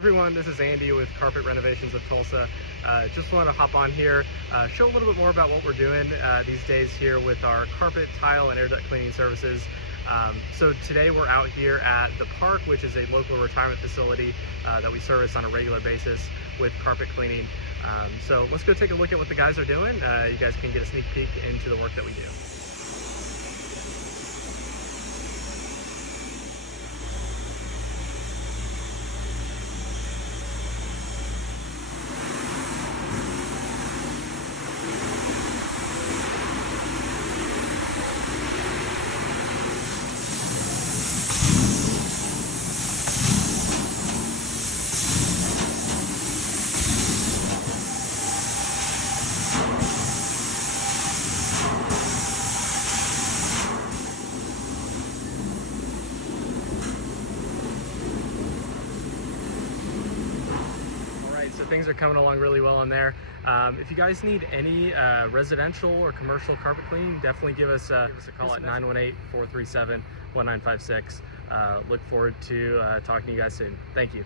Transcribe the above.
Everyone, this is Andy with Renovations of Tulsa. Just want to hop on here, show a little bit more about what we're doing these days here with our carpet, tile, and air duct cleaning services. So today we're out here at the park, which is a local retirement facility that we service on a regular basis with carpet cleaning. So let's go take a look at what the guys are doing. You guys can get a sneak peek into the work that we do. So things are coming along really well in there. If you guys need any residential or commercial carpet cleaning, definitely give us a call at 918-437-1956. Look forward to talking to you guys soon. Thank you.